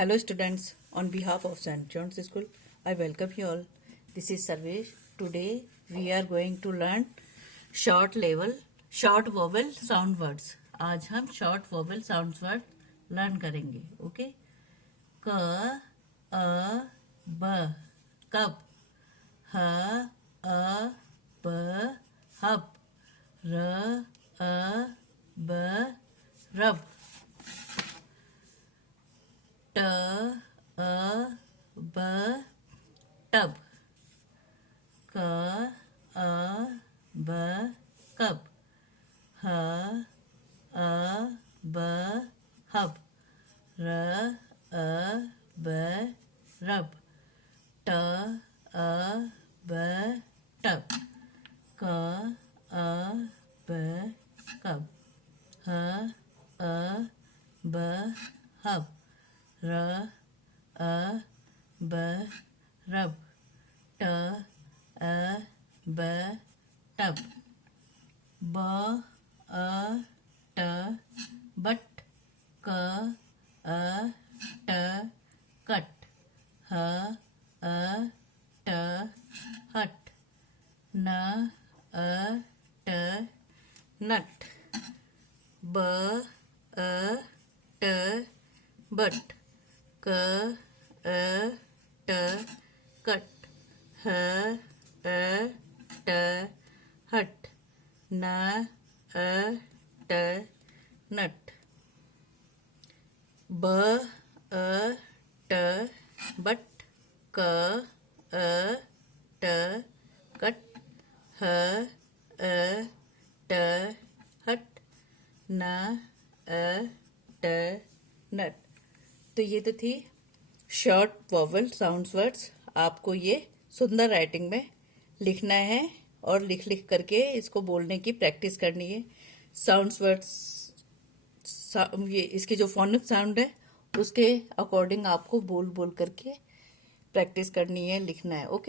Hello students, on behalf of St. John's School, I welcome you all. This is Sarvesh. Today we are going to learn short vowel sound words. आज हम short vowel sound word learn करेंगे. Okay? क, अ, ब, कब. ह, अ, ब, hub. र, अ, ब, रब. ट, अ, ब, टब. क, अ, ब, कब. ह, अ, ब, हब. र, अ, ब, रब. ट, अ, ब, टब. क, अ, ब, कब. ह, अ, ब, हब. र, अ, ब, रब. ट, अ, ब, टब. ब, अ, ट, बट. क, अ, ट, कट. ह, अ, ट, हट. न, अ, ट, नट. ब, अ, ट, बट. क, अ, ट, कट. ह, अ, ट, हट. न, अ, ट, नट. ब, अ, ट, बट. क, अ, ट, कट. ह, अ, ट, हट. न, अ, ट, नट. तो ये तो थी शॉर्ट वॉवल साउंड्स वर्ड्स. आपको ये सुंदर राइटिंग में लिखना है और लिख लिख करके इसको बोलने की प्रैक्टिस करनी है. साउंड्स वर्ड्स ये इसके जो फोनिक साउंड है उसके अकॉर्डिंग आपको बोल बोल करके प्रैक्टिस करनी है, लिखना है. ओके.